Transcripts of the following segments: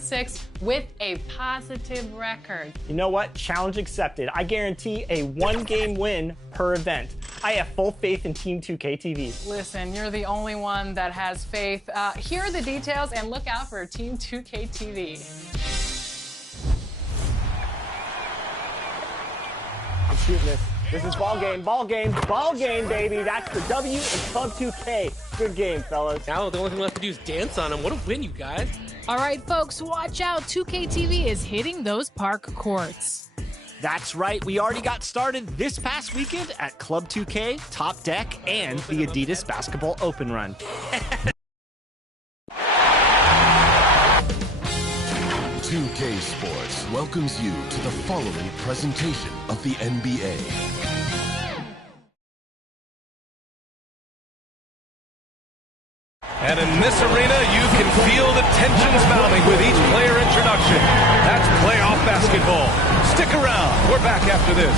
6 with a positive record. You know what? Challenge accepted. I guarantee a one-game win per event. I have full faith in Team 2k Listen, you're the only one that has faith. Here are the details, and look out for Team 2k. I'm shooting this. This is ball game, baby. That's the W in Club 2K. Good game, fellas. Now the only thing left to do is dance on him. What a win, you guys. All right, folks, watch out. 2k is hitting those park courts. That's right. We already got started this past weekend at Club 2K, Top Deck, and the Adidas Basketball Open Run. 2K Sports welcomes you to the following presentation of the NBA. And in this arena, you can feel the tensions mounting with each player introduction. That's playoff basketball. Stick around. We're back after this.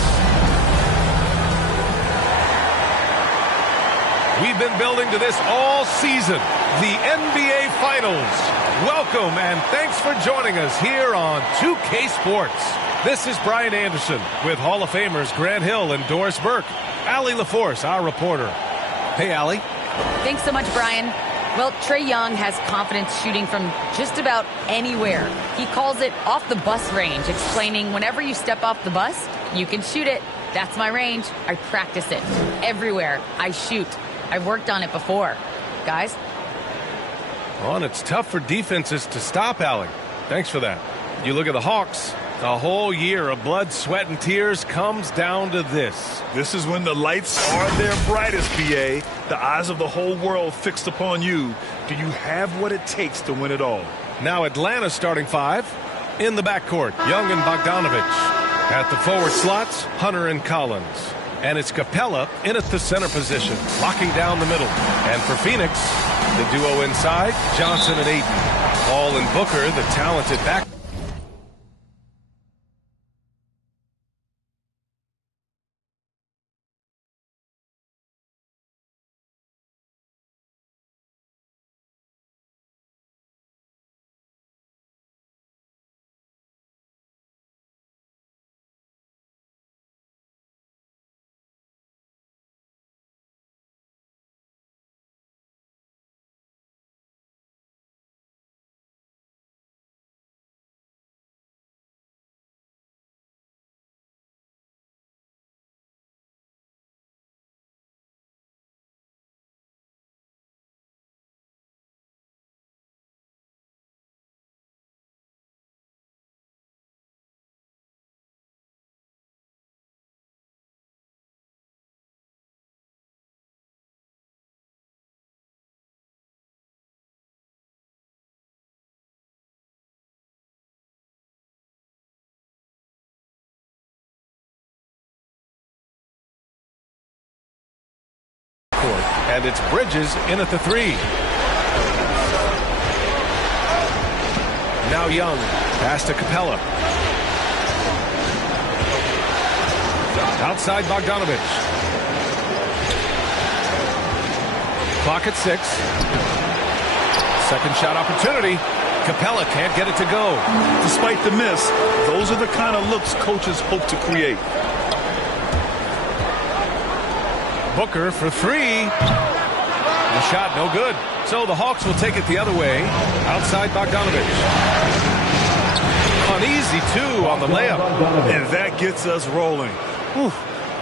We've been building to this all season, the NBA Finals. Welcome and thanks for joining us here on 2K Sports. This is Brian Anderson with Hall of Famers Grant Hill and Doris Burke. Allie LaForce, our reporter. Hey, Allie. Thanks so much, Brian. Well, Trae Young has confidence shooting from just about anywhere. He calls it off the bus range, explaining whenever you step off the bus, you can shoot it. That's my range. I practice it. Everywhere I shoot. I've worked on it before. Guys? Well, and it's tough for defenses to stop, Allie. Thanks for that. You look at the Hawks. A whole year of blood, sweat, and tears comes down to this. This is when the lights are their brightest, BA. The eyes of the whole world fixed upon you. Do you have what it takes to win it all? Now Atlanta's starting five. In the backcourt, Young and Bogdanovich. At the forward slots, Hunter and Collins. And it's Capella in at the center position, locking down the middle. And for Phoenix, the duo inside, Johnson and Ayton. Ball and Booker, the talented back. And it's Bridges in at the three. Now Young, pass to Capella. Outside Bogdanovich. Clock at 6. Second shot opportunity. Capella can't get it to go. Despite the miss, those are the kind of looks coaches hope to create. Booker for three. The shot no good. So the Hawks will take it the other way. Outside Bogdanovich. Uneasy two on the layup. And that gets us rolling. Whew,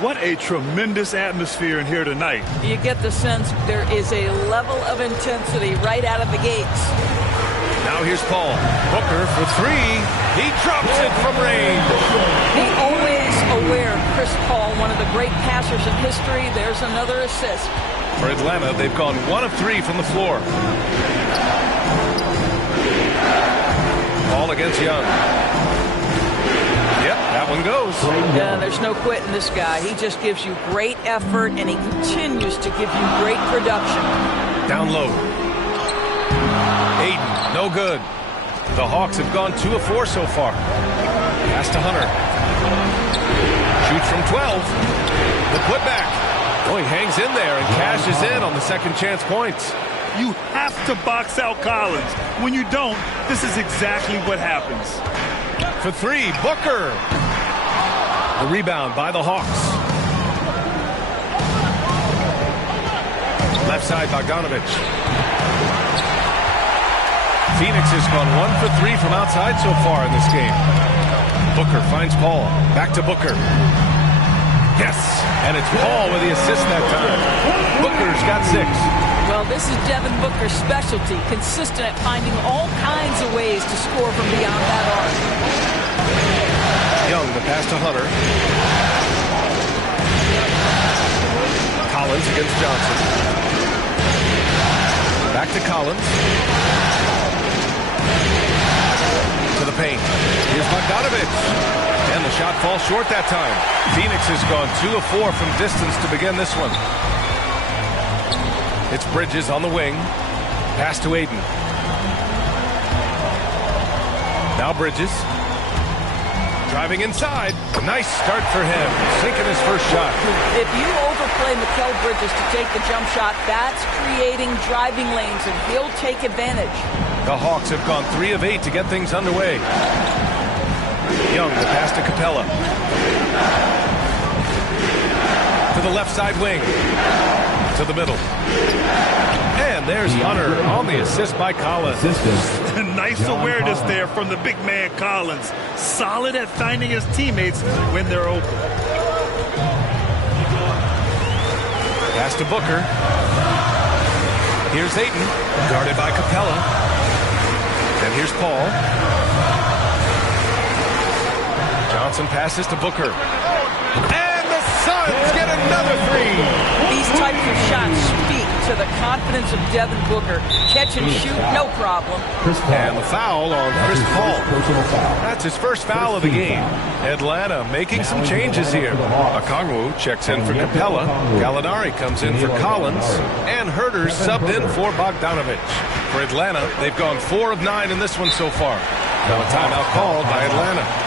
what a tremendous atmosphere in here tonight. You get the sense there is a level of intensity right out of the gates. Now here's Paul. Booker for three. He drops it from range. The always aware Chris Paul, one of the great passers in history. There's another assist. For Atlanta, they've gone 1 of 3 from the floor. Ball against Young. Yep, that one goes. Yeah, there's no quitting this guy. He just gives you great effort, and he continues to give you great production. Down low. Ayton, no good. The Hawks have gone 2 of 4 so far. Pass to Hunter. Shoots from 12. The putback. Oh, he hangs in there and cashes in on the second chance points. You have to box out Collins. When you don't, this is exactly what happens. For three, Booker. The rebound by the Hawks. Left side, Bogdanovich. Phoenix has gone 1 for 3 from outside so far in this game. Booker finds Paul. Back to Booker. Yes, and it's Paul with the assist that time. Booker's got 6. Well, this is Devin Booker's specialty, consistent at finding all kinds of ways to score from beyond that arc. Young, the pass to Hunter. Collins against Johnson. Back to Collins. To the paint. Here's Bogdanovich. And the shot falls short that time. Phoenix has gone 2 of 4 from distance to begin this one. It's Bridges on the wing. Pass to Aiden. Now Bridges. Driving inside. A nice start for him. Sinking his first shot. If you overplay Mikal Bridges to take the jump shot, that's creating driving lanes, and he'll take advantage. The Hawks have gone 3 of 8 to get things underway. Young, the pass to Capella. To the left side wing. To the middle. And there's Hunter on the assist by Collins. Nice awareness there from the big man Collins. Solid at finding his teammates when they're open. Pass to Booker. Here's Ayton, guarded by Capella. And here's Paul. Johnson passes to Booker. And the Suns get another 3. These types of shots speak to the confidence of Devin Booker. Catch and shoot, no problem. And the foul on Chris Paul. That's his first foul of the game. Atlanta making some changes here. Okongwu checks in for Capella. Gallinari comes in for Collins. And Herter's subbed in for Bogdanovich. For Atlanta, they've gone 4 of 9 in this one so far. Now a timeout called by Atlanta.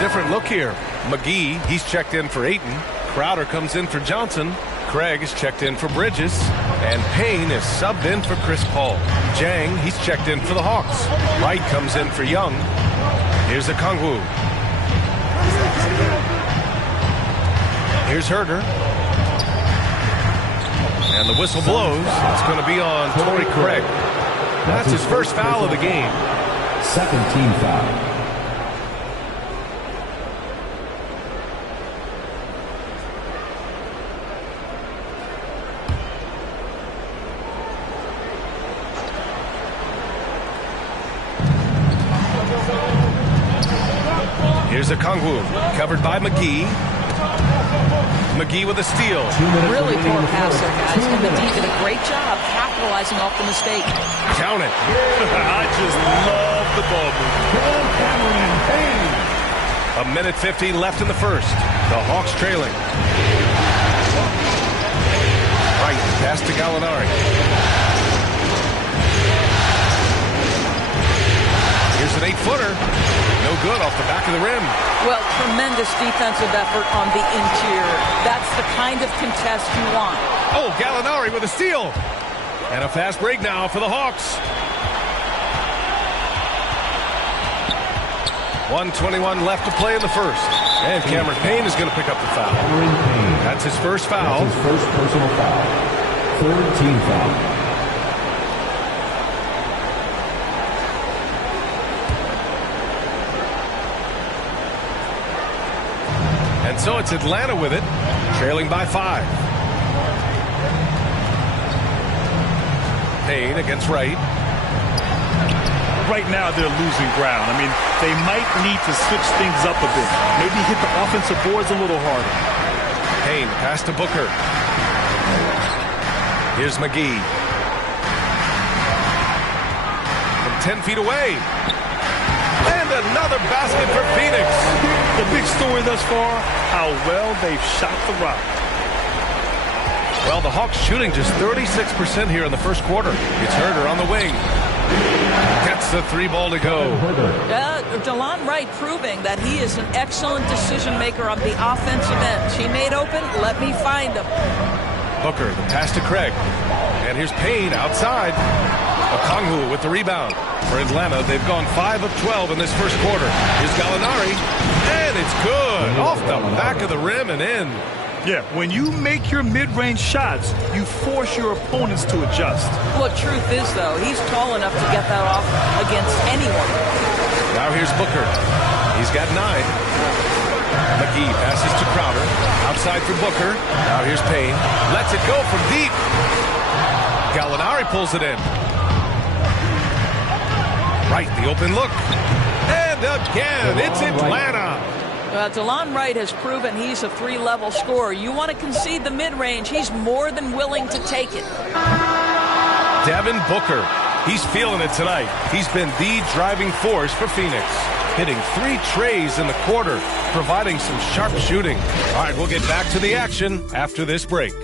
Different look here. McGee, he's checked in for Ayton. Crowder comes in for Johnson. Craig is checked in for Bridges. And Payne is subbed in for Chris Paul. Jang, he's checked in for the Hawks. Wright comes in for Young. Here's Okongwu. Here's Herter. And the whistle blows. It's going to be on Torrey Craig. That's his first foul of the game. Second team foul. Here's Okongwu, covered by McGee. McGee with a steal. Really poor pass there, guys. And McGee did a great job capitalizing off the mistake. Count it. I just love the ball movement. A minute 15 left in the first. The Hawks trailing. Right, pass to Gallinari. Here's an 8-footer. No good off the back of the rim. Well, tremendous defensive effort on the interior. That's the kind of contest you want. Oh, Gallinari with a steal. And a fast break now for the Hawks. 1:21 left to play in the first. And Cameron Payne is going to pick up the foul. That's his first foul. That's his first personal foul. Third team foul. And so it's Atlanta with it, trailing by 5. Payne against Wright. Right now, they're losing ground. I mean, they might need to switch things up a bit. Maybe hit the offensive boards a little harder. Payne pass to Booker. Here's McGee. From 10 feet away. And another basket for Phoenix. The big story thus far, how well they've shot the rock. Well, the Hawks shooting just 36% here in the first quarter. It's Herder on the wing. Gets the 3-ball to go. DeLon Wright proving that he is an excellent decision maker on the offensive end. He made open, let me find him. Booker, the pass to Craig. And here's Payne outside. Okongwu with the rebound. For Atlanta, they've gone 5 of 12 in this first quarter. Here's Gallinari. And it's good. Off the back of the rim and in. Yeah, when you make your mid-range shots, you force your opponents to adjust. Well, truth is, though, he's tall enough to get that off against anyone. Now here's Booker. He's got 9. McGee passes to Crowder. Outside for Booker. Now here's Payne. Lets it go from deep. Gallinari pulls it in. Right, the open look. And again, it's Atlanta. DeLon Wright has proven he's a 3-level scorer. You want to concede the mid-range, he's more than willing to take it. Devin Booker, he's feeling it tonight. He's been the driving force for Phoenix, hitting 3 trays in the quarter, providing some sharp shooting. All right, we'll get back to the action after this break.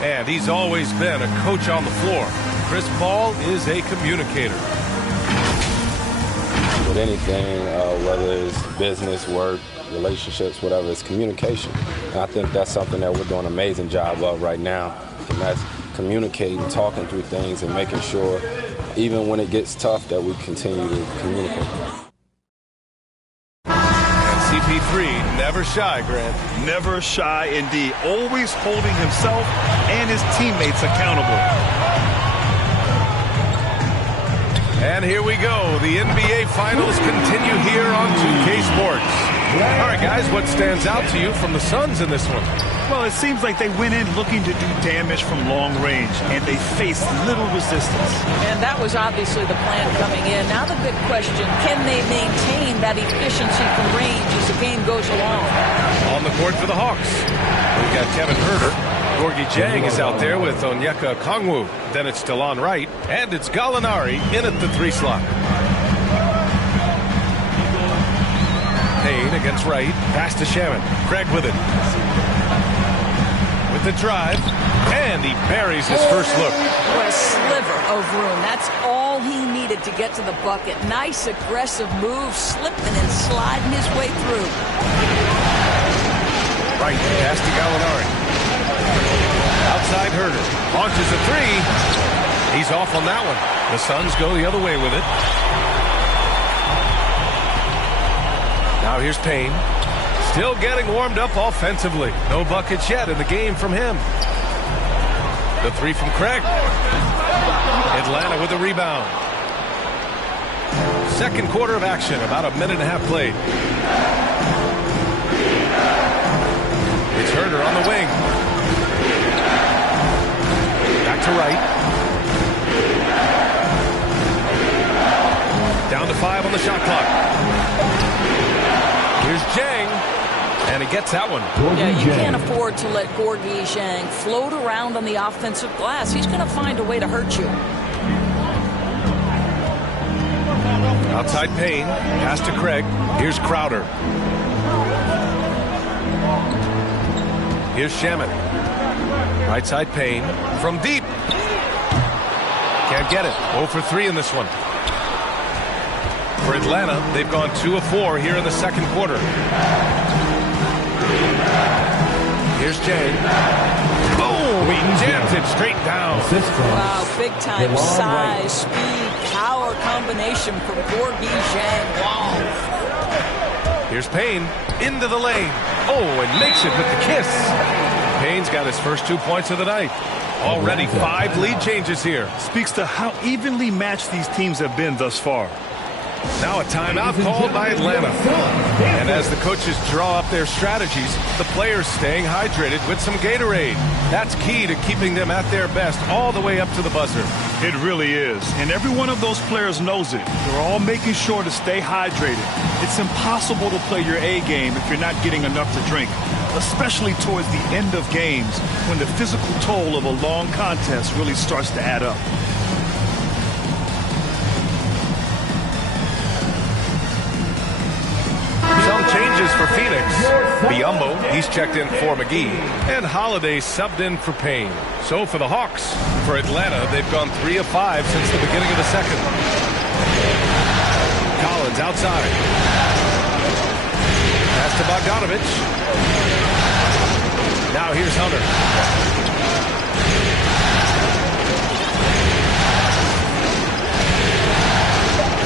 And he's always been a coach on the floor. Chris Paul is a communicator. With anything, whether it's business, work, relationships, whatever, it's communication. And I think that's something that we're doing an amazing job of right now. And that's communicating, talking through things, and making sure, even when it gets tough, that we continue to communicate. And CP3, never shy, Grant. Never shy indeed. Always holding himself and his teammates accountable. And here we go. The NBA Finals continue here on 2K Sports. All right, guys, what stands out to you from the Suns in this one? Well, it seems like they went in looking to do damage from long range, and they faced little resistance. And that was obviously the plan coming in. Now the big question, can they maintain that efficiency from range as the game goes along? On the court for the Hawks, we've got Kevin Herder. Gorgie Jang is out there with Onyeka Okongwu. Then it's DeLon Wright, and it's Gallinari in at the 3 slot. Payne against Wright. Pass to Shaman. Craig with it. With the drive, and he buries his first look. What a sliver of room. That's all he needed to get to the bucket. Nice aggressive move, slipping and sliding his way through. Right, pass to Gallinari. Outside Herder. Launches a 3. He's off on that one. The Suns go the other way with it. Now here's Payne. Still getting warmed up offensively. No buckets yet in the game from him. The 3 from Craig. Atlanta with the rebound. Second quarter of action. About a minute and a half played. It's Herder on the wing. Back to Wright. Down to 5 on the shot clock. Here's Jang. And he gets that one. Yeah, you can't afford to let Gorgie Jang float around on the offensive glass. He's going to find a way to hurt you. Outside Payne. Pass to Craig. Here's Crowder. Here's Shaman. Right side Payne. From deep. Can't get it. 0 for 3 in this one. For Atlanta, they've gone 2 of 4 here in the second quarter. Here's Jay. Boom! He jams it straight down. Wow, big time size, speed, power combination from Gorgie Jang. Wow. Here's Payne into the lane. Oh, and makes it with the kiss. Payne's got his first 2 points of the night. Already 5 lead changes here. Speaks to how evenly matched these teams have been thus far. Now a timeout called by Atlanta. And as the coaches draw up their strategies, the players staying hydrated with some Gatorade. That's key to keeping them at their best all the way up to the buzzer. It really is. And every one of those players knows it. They're all making sure to stay hydrated. It's impossible to play your A game if you're not getting enough to drink, especially towards the end of games when the physical toll of a long contest really starts to add up. Some changes for Phoenix. Biombo, he's checked in for McGee. And Holiday subbed in for Payne. So for the Hawks, for Atlanta, they've gone 3 of 5 since the beginning of the second. Collins outside. Pass to Bogdanovich. Now here's Hunter.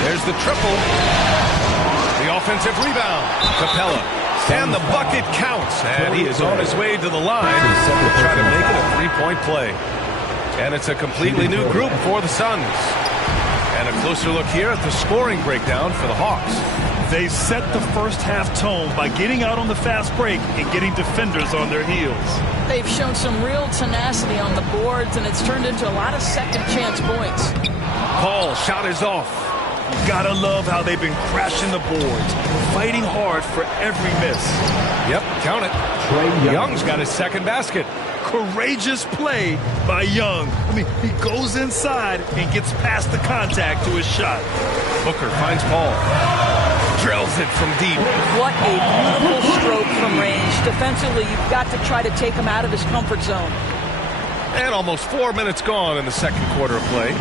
There's the triple. The offensive rebound. Capella. And the bucket counts. And he is on his way to the line to try to make it a three-point play. And it's a completely new group for the Suns. And a closer look here at the scoring breakdown for the Hawks. They set the first half tone by getting out on the fast break and getting defenders on their heels. They've shown some real tenacity on the boards, and it's turned into a lot of second chance points. Paul shot is off. You gotta love how they've been crashing the boards, fighting hard for every miss. Yep, count it. Young's got his second basket. Courageous play by Young. I mean, he goes inside and gets past the contact to his shot. Booker finds Paul. Drills it from deep. What a beautiful stroke from range. Defensively, you've got to try to take him out of his comfort zone. And almost 4 minutes gone in the second quarter of play.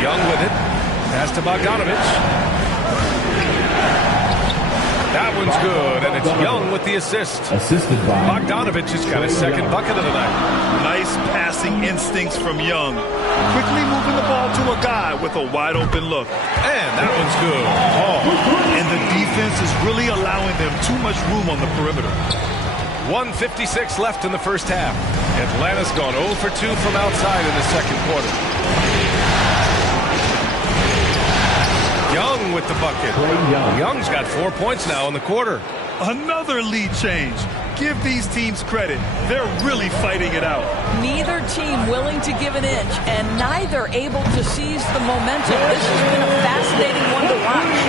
Young with it. Pass to Bogdanovich. That one's good, and it's Young with the assist. Assisted by Bogdanovich has got his second bucket of the night. Nice passing instincts from Young. Quickly moving the ball to a guy with a wide open look. And that one's good. And the defense is really allowing them too much room on the perimeter. 1:56 left in the first half. Atlanta's gone 0 for 2 from outside in the second quarter. Young with the bucket. Young's got 4 points now in the quarter. Another lead change. Give these teams credit. They're really fighting it out. Neither team willing to give an inch, and neither able to seize the momentum. This has been a fascinating one to watch.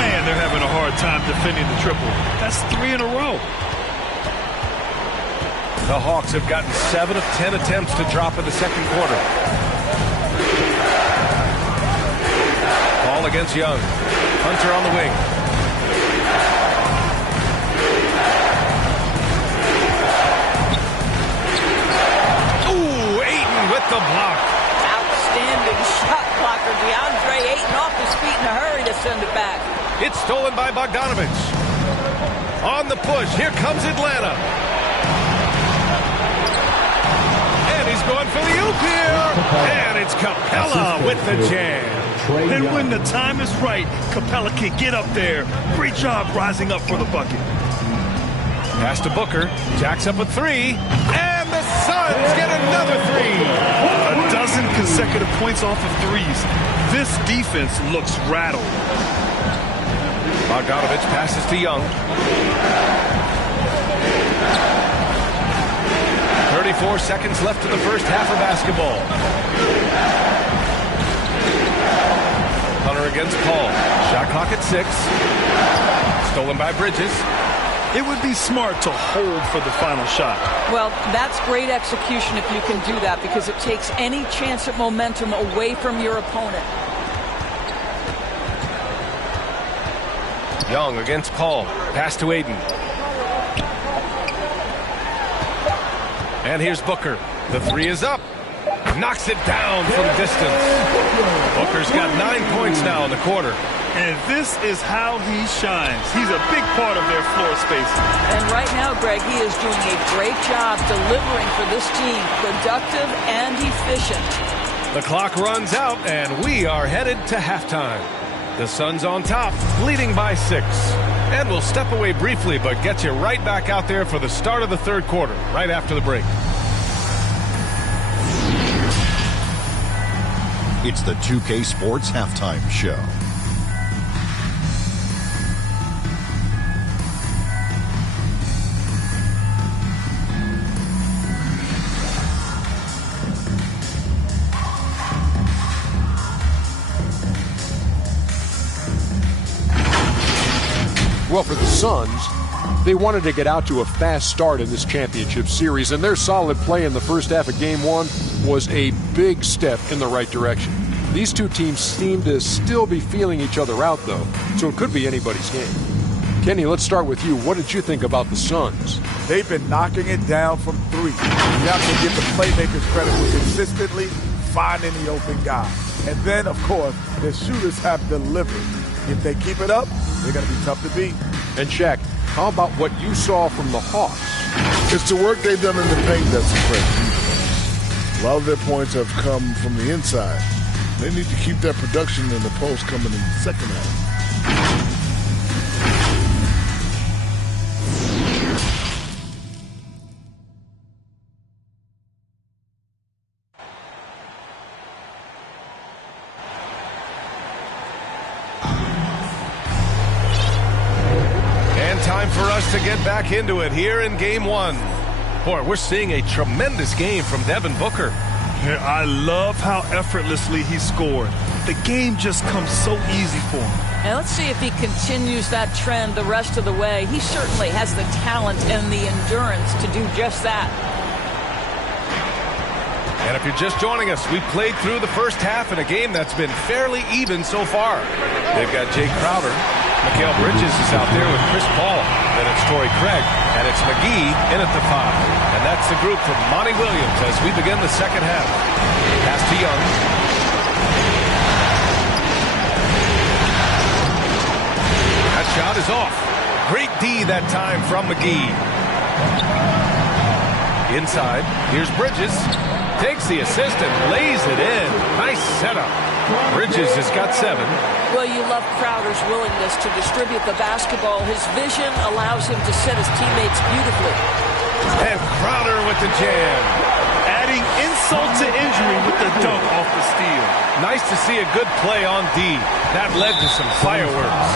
Man, they're having a hard time defending the triple. That's 3 in a row. The Hawks have gotten 7 of 10 attempts to drop in the second quarter. Ball against Young. Hunter on the wing. Ooh, Ayton with the block. Outstanding shot blocker. DeAndre Ayton off his feet in a hurry to send it back. It's stolen by Bogdanovich. On the push. Here comes Atlanta. And he's going for the oop here. And it's Capella with the jam. And when the time is right, Capella can get up there. Great job rising up for the bucket. Pass to Booker. Jacks up a 3. And the Suns get another 3. A dozen consecutive points off of threes. This defense looks rattled. Bogdanovich passes to Young. 34 seconds left in the first half of basketball. Hunter against Paul. Shot clock at 6. Stolen by Bridges. It would be smart to hold for the final shot. Well, that's great execution if you can do that, because it takes any chance at momentum away from your opponent. Young against Paul. Pass to Ayton. And here's Booker. The 3 is up. Knocks it down from distance. Booker's got 9 points now in the quarter. And this is how he shines. He's a big part of their floor space. And right now, Greg, he is doing a great job delivering for this team. Productive and efficient. The clock runs out, and we are headed to halftime. The Suns on top, leading by 6. And we'll step away briefly, but get you right back out there for the start of the third quarter, right after the break. It's the 2K Sports Halftime Show. Well, for the Suns, they wanted to get out to a fast start in this championship series, and their solid play in the first half of Game 1 was a big step in the right direction. These two teams seem to still be feeling each other out, though, so it could be anybody's game. Kenny, let's start with you. What did you think about the Suns? They've been knocking it down from three. You have to give the playmakers credit for consistently finding the open guy. And then, of course, the shooters have delivered. If they keep it up, they're going to be tough to beat. And Shaq, how about what you saw from the Hawks? It's the work they've done in the paint that's impressive. A lot of their points have come from the inside. They need to keep that production in the post coming in the second half. Time for us to get back into it here in Game 1. Boy, we're seeing a tremendous game from Devin Booker. Yeah, I love how effortlessly he scored. The game just comes so easy for him. And let's see if he continues that trend the rest of the way. He certainly has the talent and the endurance to do just that. And if you're just joining us, we played through the first half in a game that's been fairly even so far. They've got Jay Crowder. Mikal Bridges is out there with Chris Paul. Then it's Torrey Craig. And it's McGee in at the 5. And that's the group from Monty Williams as we begin the second half. Pass to Young. That shot is off. Great D that time from McGee. Inside. Here's Bridges. Takes the assist and lays it in. Nice setup. Bridges has got 7. Well, you love Crowder's willingness to distribute the basketball. His vision allows him to set his teammates beautifully. And Crowder with the jam. Adding insult to injury with the dunk off the steal. Nice to see a good play on D. That led to some fireworks.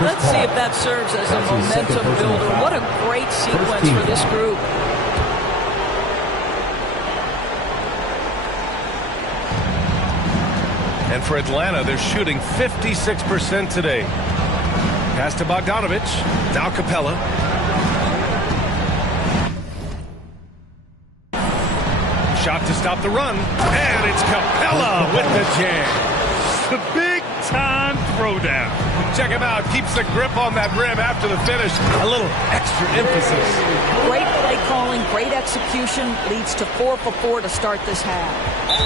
Let's see if that serves as a momentum builder. What a great sequence for this group. And for Atlanta, they're shooting 56% today. Pass to Bogdanovich. Now Capella. Shot to stop the run. And it's Capella with the jam. The big-time throwdown. Check him out. Keeps the grip on that rim after the finish. A little extra emphasis. Great play calling, great execution. Leads to 4 for 4 to start this half.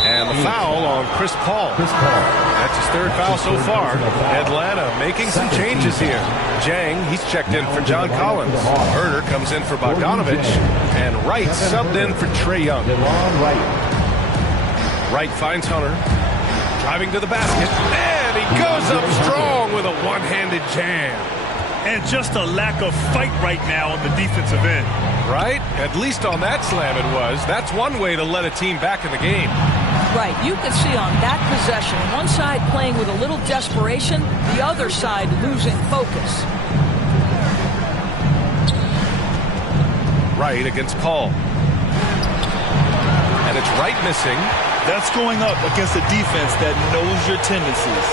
And the foul on Chris Paul. That's his 3rd foul so far. Atlanta making some changes here. Jang, he's checked in for John Collins. Herder comes in for Bogdanovich. And Wright subbed in for Trae Young. Wright finds Hunter. Driving to the basket. And he goes up strong with a one-handed jam. And just a lack of fight right now on the defensive end. Right? At least on that slam it was. That's one way to let a team back in the game. Right. You can see on that possession, one side playing with a little desperation, the other side losing focus. Wright against Paul. And it's Wright missing. That's going up against a defense that knows your tendencies.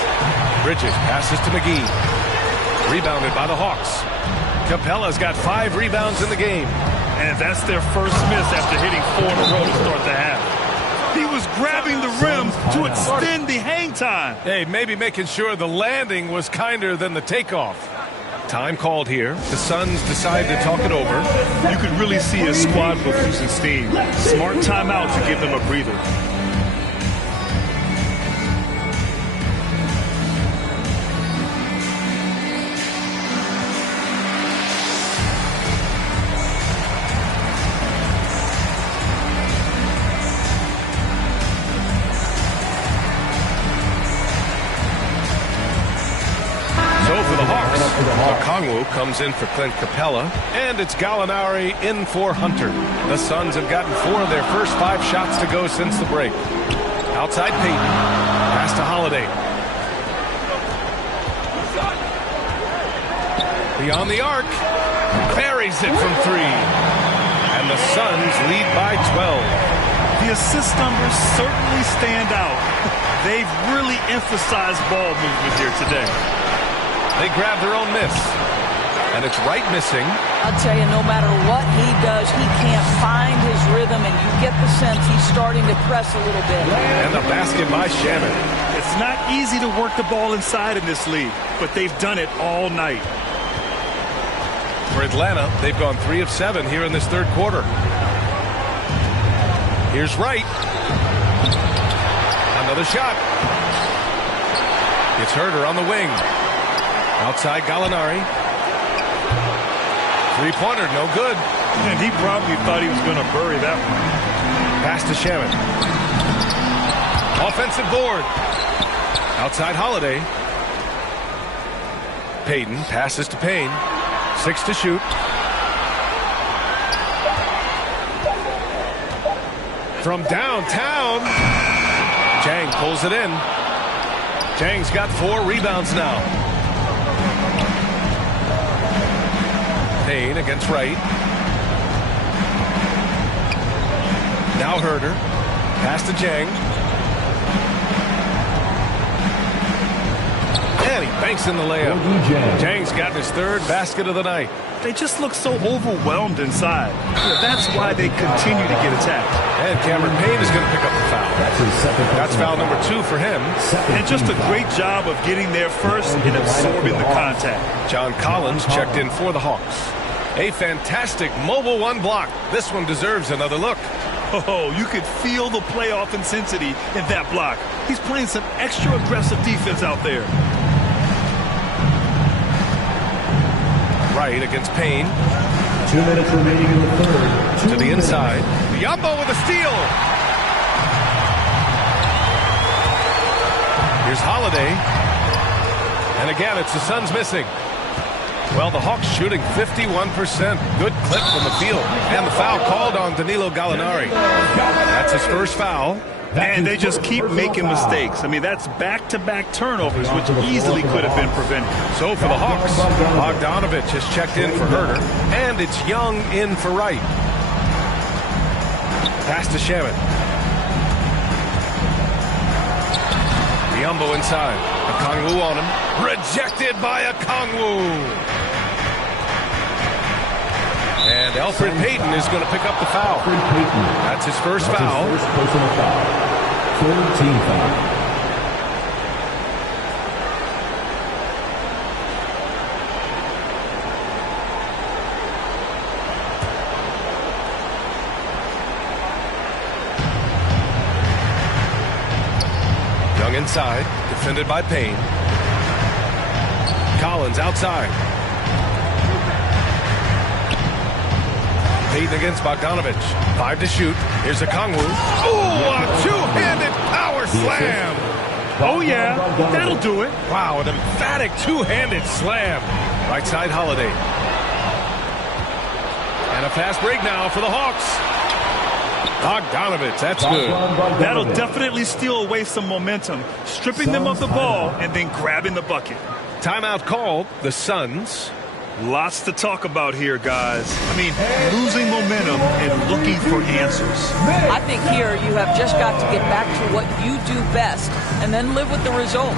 Bridges passes to McGee. Rebounded by the Hawks. Capella's got 5 rebounds in the game. And that's their first miss after hitting 4 in a row to start the half. He was grabbing the rim to extend the hang time. Hey, maybe making sure the landing was kinder than the takeoff. Time called here. The Suns decide to talk it over. You could really see his squad book losing steam. Smart timeout to give them a breather. Okongwu comes in for Clint Capella, and it's Gallinari in for Hunter. The Suns have gotten 4 of their first 5 shots to go since the break. Outside Peyton. Pass to Holiday. Beyond the arc. Buries it from 3. And the Suns lead by 12. The assist numbers certainly stand out. They've really emphasized ball movement here today. They grab their own miss. And it's Wright missing. I'll tell you, no matter what he does, he can't find his rhythm, and you get the sense he's starting to press a little bit. And the basket by Shannon. It's not easy to work the ball inside in this league, but they've done it all night. For Atlanta, they've gone 3 of 7 here in this third quarter. Here's Wright. Another shot. It's Herder on the wing. Outside Gallinari. Three-pointer, no good. And he probably thought he was going to bury that one. Pass to Shannon. Offensive board. Outside Holiday. Payton passes to Payne. 6 to shoot. From downtown. Jang pulls it in. Jang's got 4 rebounds now. Payne against Wright. Now Herder. Pass to Jang. And he banks in the layup. Jang's got his 3rd basket of the night. They just look so overwhelmed inside. That's why they continue to get attacked. And Cameron Payne is going to pick up the foul. That's foul number 2 for him. And just a great job of getting there first and absorbing the contact. John Collins checked in for the Hawks. A fantastic mobile 1 block. This one deserves another look. Oh, you could feel the playoff intensity in that block. He's playing some extra aggressive defense out there. Wright against Payne. 2 minutes remaining in the third. To the inside. Biyombo with a steal. Here's Holiday. And again, it's the Suns missing. Well, the Hawks shooting 51%. Good clip from the field. And the foul called on Danilo Gallinari. That's his first foul. And they just keep making mistakes. I mean, that's back-to-back turnovers, which easily could have been prevented. So for the Hawks, Bogdanovich has checked in for Herder. And it's Young in for Wright. Pass to Shaman. Biyombo inside. Okongwu on him. Rejected by Okongwu. And Elfrid Payton is going to pick up the foul. That's his first foul. His first personal foul. 3rd team foul. Young inside, defended by Payne. Collins outside. Payton against Bogdanovich. 5 to shoot. Here's Okongwu. Oh, a two-handed power slam. Oh, yeah. That'll do it. Wow, an emphatic two-handed slam. Right side Holiday. And a fast break now for the Hawks. Bogdanovich, that's good. That'll definitely steal away some momentum, stripping them of the ball and then grabbing the bucket. Timeout called. The Suns. Lots to talk about here, guys. I mean, losing momentum and looking for answers. I think here you have just got to get back to what you do best and then live with the results.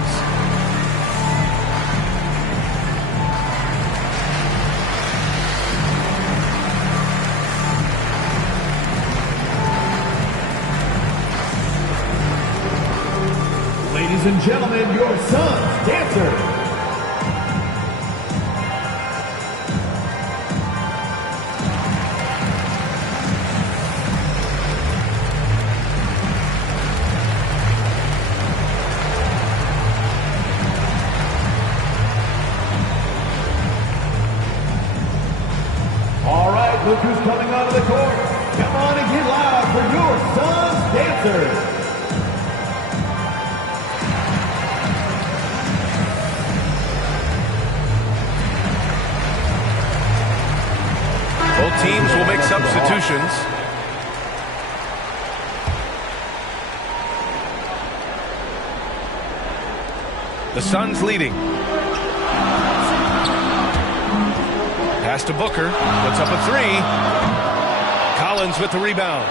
Ladies and gentlemen, your Suns dancers. Look who's coming onto the court. Come on and get loud for your Suns dancers. Both teams will make substitutions. The Suns leading. Pass to Booker. Puts up a three. Collins with the rebound.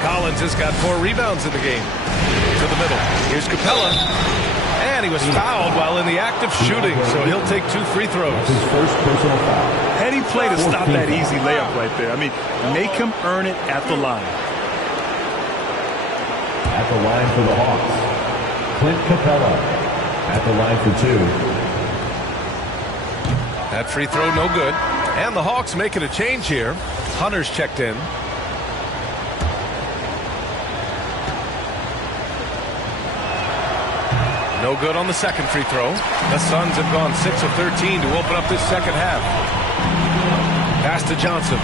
Collins has got 4 rebounds in the game. To the middle. Here's Capella. And he was fouled while in the act of shooting, so he'll take 2 free throws. His first personal foul. Heady play to stop that easy layup right there. I mean, make him earn it at the line. At the line for the Hawks, Clint Capella. At the line for 2. That free throw no good. And the Hawks making a change here. Hunter's checked in. No good on the second free throw. The Suns have gone 6 of 13 to open up this second half. Pass to Johnson.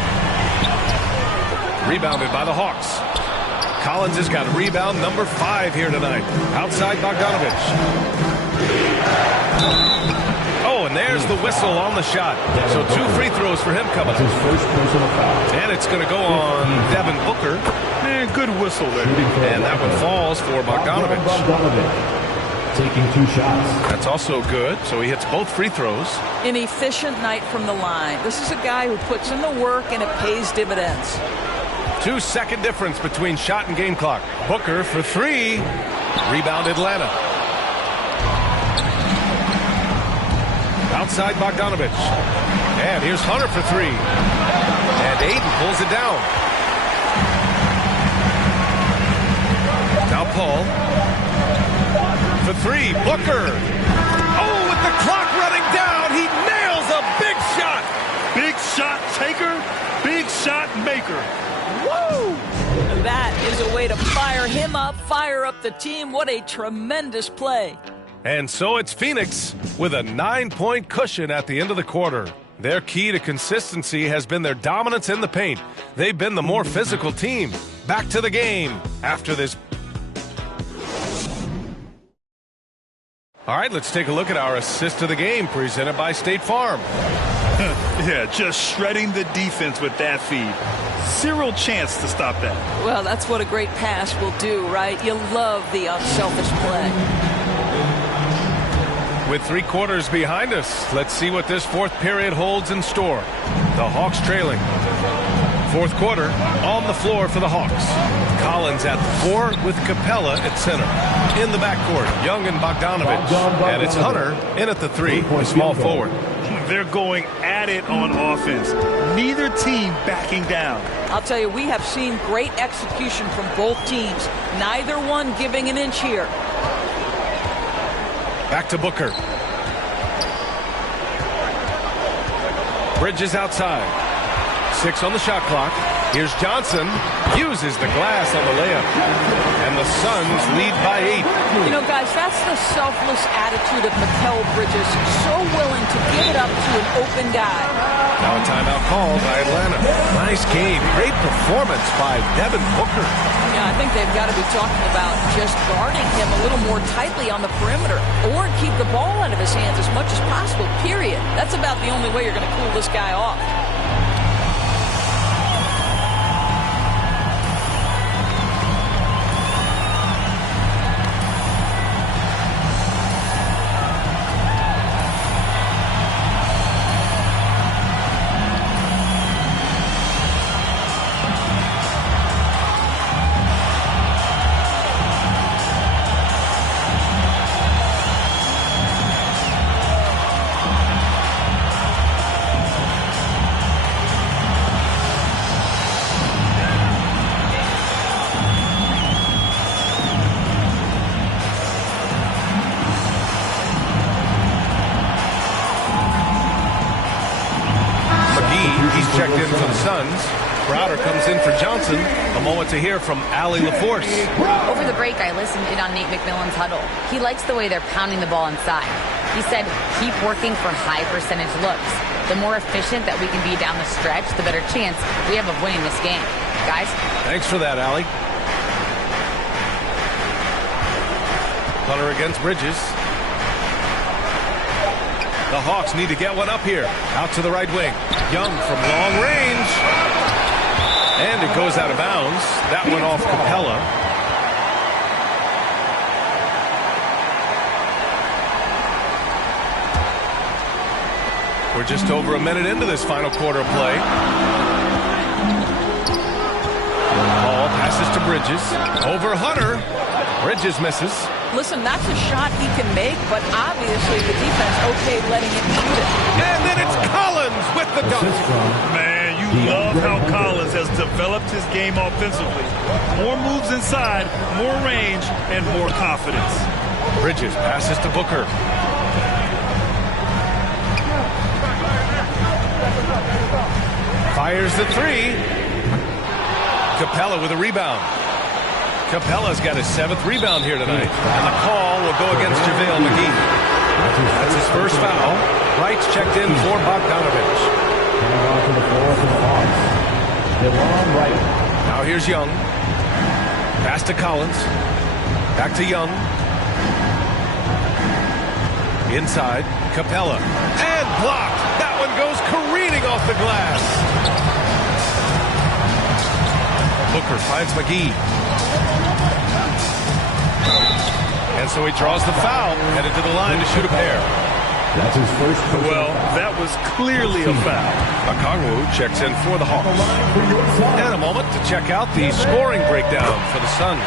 Rebounded by the Hawks. Collins has got rebound number 5 here tonight. Outside Bogdanovich. Oh, and there's the whistle on the shot. So 2 free throws for him coming. His first personal foul. And it's going to go on Devin Booker. Man, good whistle there. And that one falls for Bogdanovich. Taking 2 shots. That's also good. So he hits both free throws. An efficient night from the line. This is a guy who puts in the work and it pays dividends. 2-second difference between shot and game clock. Booker for 3. Rebound Atlanta. Outside Bogdanovich. And here's Hunter for 3. And Aiden pulls it down. Now Paul. For 3, Booker. Oh, with the clock running down, he nails a big shot. Big shot taker, big shot maker. Woo! That is a way to fire him up, fire up the team. What a tremendous play. And so it's Phoenix with a 9-point cushion at the end of the quarter. Their key to consistency has been their dominance in the paint. They've been the more physical team. Back to the game after this. All right, let's take a look at our assist of the game presented by State Farm. Yeah, just shredding the defense with that feed. Zero chance to stop that. Well, that's what a great pass will do, right? You love the unselfish play. With 3 quarters behind us, let's see what this 4th period holds in store. The Hawks trailing. 4th quarter on the floor for the Hawks. Collins at the 4 with Capella at center. In the backcourt, Young and Bogdanovich. And it's Hunter in at the 3, the small forward. They're going at it on offense. Neither team backing down. I'll tell you, we have seen great execution from both teams. Neither one giving an inch here. Back to Booker. Bridges outside. 6 on the shot clock. Here's Johnson. Uses the glass on the layup. And the Suns lead by 8. You know, guys, that's the selfless attitude of Mikal Bridges. So willing to give it up to an open guy. Now a timeout called by Atlanta. Nice game. Great performance by Devin Booker. Yeah, I think they've got to be talking about just guarding him a little more tightly on the perimeter or keep the ball out of his hands as much as possible, period. That's about the only way you're going to cool this guy off. Checked in for the Suns. Crowder comes in for Johnson. A moment to hear from Allie LaForce. Over the break, I listened in on Nate McMillan's huddle. He likes the way they're pounding the ball inside. He said, keep working for high percentage looks. The more efficient that we can be down the stretch, the better chance we have of winning this game. Guys? Thanks for that, Allie. Hunter against Bridges. The Hawks need to get one up here. Out to the right wing. Young from long range. And it goes out of bounds. That one off Capella. We're just over a minute into this final quarter of play. Ball passes to Bridges. Over Hunter. Bridges misses. Listen, that's a shot he can make, but obviously the defense okay letting him shoot it. And then it's Collins with the dunk. Man, you love how Collins has developed his game offensively. More moves inside, more range, and more confidence. Bridges passes to Booker. Fires the three. Capella with a rebound. Capella's got his 7th rebound here tonight. And the call will go against JaVale McGee. That's his first foul. Wright's checked in for Bogdanovich. Now here's Young. Pass to Collins. Back to Young. Inside, Capella. And blocked. That one goes careening off the glass. Booker finds McGee. And so he draws the foul, headed to the line to shoot a pair. That's his first. Well, that was clearly a foul. Okongwu checks in for the Hawks. And a moment to check out the scoring breakdown for the Suns.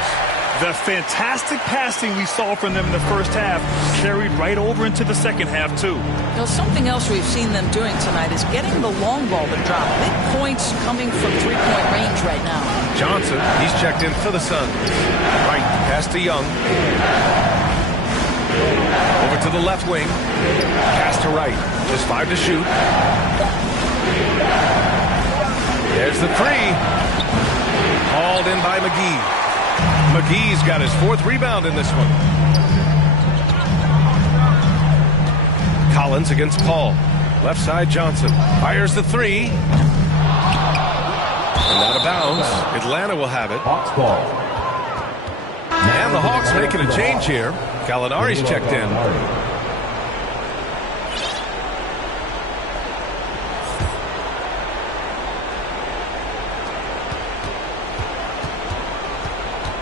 The fantastic passing we saw from them in the first half carried right over into the second half, too. You know, something else we've seen them doing tonight is getting the long ball to drop. Big points coming from three-point range right now. Johnson, he's checked in for the Suns. Right, pass to Young. Over to the left wing. Pass to Wright. Just 5 to shoot. There's the three. Hauled in by McGee. McGee's got his 4th rebound in this one. Collins against Paul. Left side Johnson. Fires the three. And out of bounds. Atlanta will have it. Hawks ball. And the Hawks making a change here. Gallinari's checked in.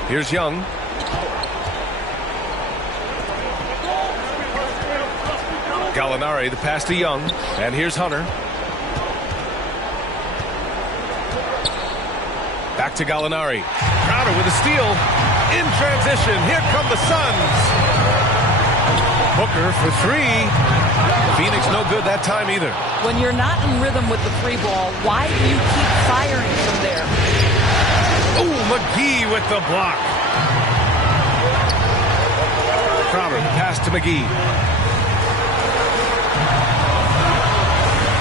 Here's Young. Gallinari, the pass to Young. And here's Hunter. Back to Gallinari. Crowder with a steal. In transition. Here come the Suns. Booker for 3. Phoenix no good that time either. When you're not in rhythm with the free ball, why do you keep firing from there? Oh, McGee with the block. Crowder, pass to McGee.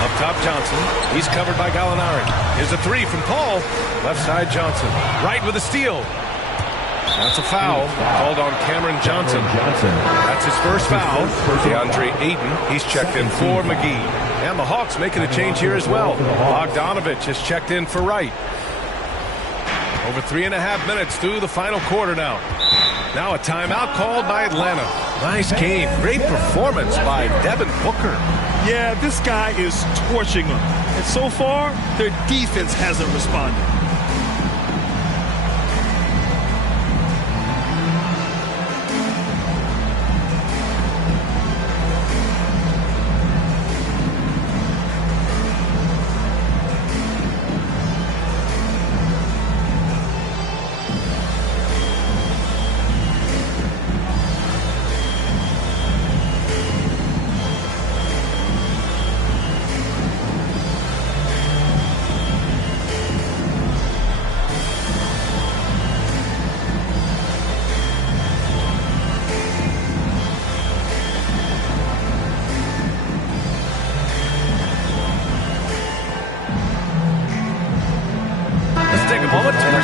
Up top, Johnson. He's covered by Gallinari. Here's a 3 from Paul. Left side, Johnson. Right with a steal. That's a foul called on Cameron Johnson. That's his first foul. DeAndre Ayton, he's checked in for McGee. And the Hawks making a change here as well. Bogdanovich has checked in for Wright. Over 3.5 minutes through the final quarter now. Now a timeout called by Atlanta. Nice game. Great performance by Devin Booker. Yeah, this guy is torching them. And so far, their defense hasn't responded.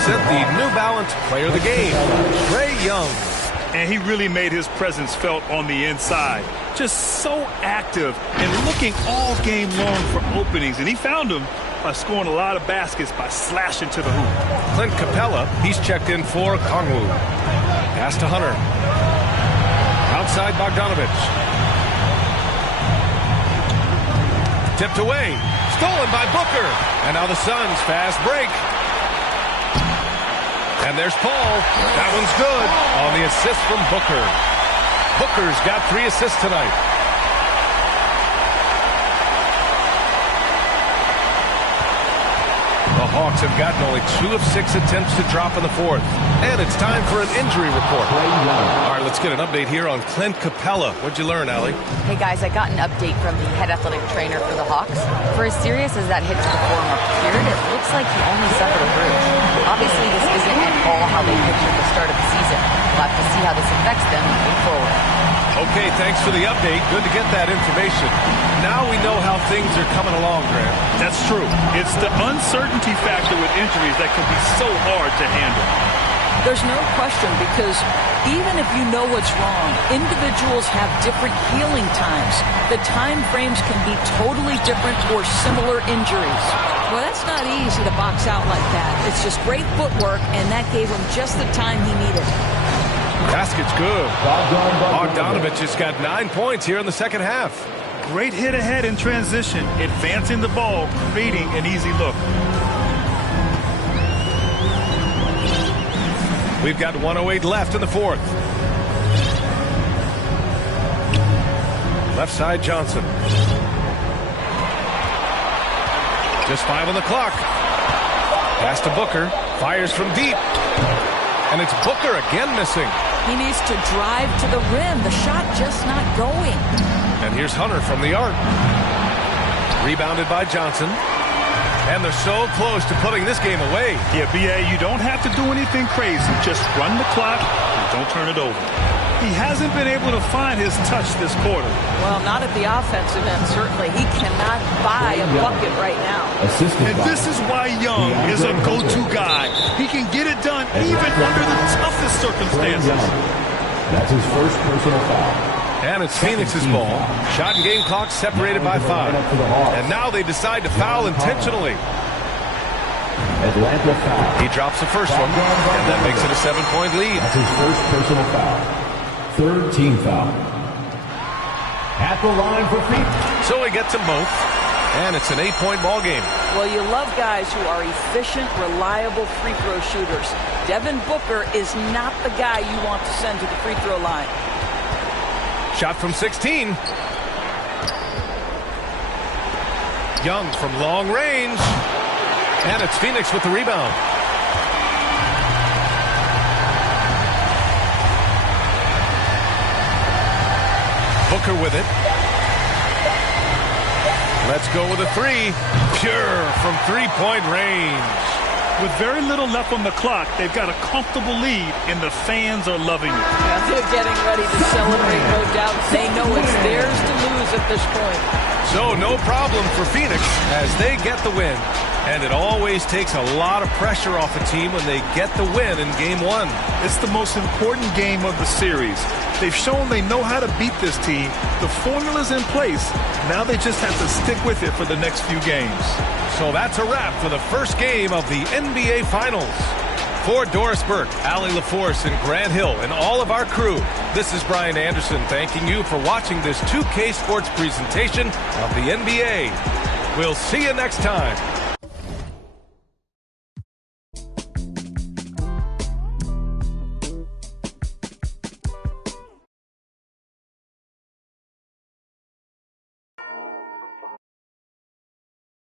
The New Balance Player of the Game, Trae Young. And he really made his presence felt on the inside. Just so active and looking all game long for openings. And he found them by scoring a lot of baskets by slashing to the hoop. Clint Capella, he's checked in for Okongwu. Pass to Hunter. Outside Bogdanovich. Tipped away. Stolen by Booker. And now the Suns fast break. And there's Paul. That one's good on the assist from Booker. Booker's got 3 assists tonight. Hawks have gotten only 2 of 6 attempts to drop in the fourth. And it's time for an injury report. All right, let's get an update here on Clint Capella. What'd you learn, Allie? Hey guys, I got an update from the head athletic trainer for the Hawks. For as serious as that hit to the forearm appeared, it looks like he only suffered a bruise. Obviously, this isn't at all how they pitched at the start of the season. We'll have to see how this affects them moving forward. Okay, thanks for the update. Good to get that information. Now we know how things are coming along, Grant. That's true. It's the uncertainty factor with injuries that can be so hard to handle. There's no question, because even if you know what's wrong, individuals have different healing times. The time frames can be totally different for similar injuries. Well, that's not easy to box out like that. It's just great footwork, and that gave him just the time he needed. Basket's good. Bogdanovich has got 9 points here in the second half. Great hit ahead in transition, advancing the ball, creating an easy look. We've got 1:08 left in the fourth. Left side, Johnson. Just 5 on the clock. Pass to Booker. Fires from deep. And it's Booker again missing. He needs to drive to the rim. The shot just not going. And here's Hunter from the arc. Rebounded by Johnson. And they're so close to putting this game away. Yeah, B.A., you don't have to do anything crazy. Just run the clock and don't turn it over. He hasn't been able to find his touch this quarter. Well, not at the offensive end, certainly. He cannot buy a bucket right now. And this is why Young is a go-to guy. He can get it done even under the toughest circumstances. That's his first personal foul. And it's Phoenix's ball. Shot and game clock separated by 5. And now they decide to foul intentionally. Atlanta foul. He drops the first one, and that makes it a 7-point lead. That's his first personal foul. Third team foul. At the line for Phoenix. So he gets them both, and it's an 8-point ball game. Well, you love guys who are efficient, reliable free throw shooters. Devin Booker is not the guy you want to send to the free throw line. Shot from 16. Young from long range. And it's Phoenix with the rebound. Booker with it. Let's go with a 3. Pure from 3-point range. With very little left on the clock, they've got a comfortable lead, and the fans are loving it. Yeah, they're getting ready to celebrate, no doubt. They know it's theirs to lose at this point. So no problem for Phoenix as they get the win. And it always takes a lot of pressure off a team when they get the win in Game 1. It's the most important game of the series. They've shown they know how to beat this team. The formula's in place. Now they just have to stick with it for the next few games. So that's a wrap for the first game of the NBA Finals. For Doris Burke, Allie LaForce, and Grant Hill, and all of our crew, this is Brian Anderson thanking you for watching this 2K Sports presentation of the NBA. We'll see you next time.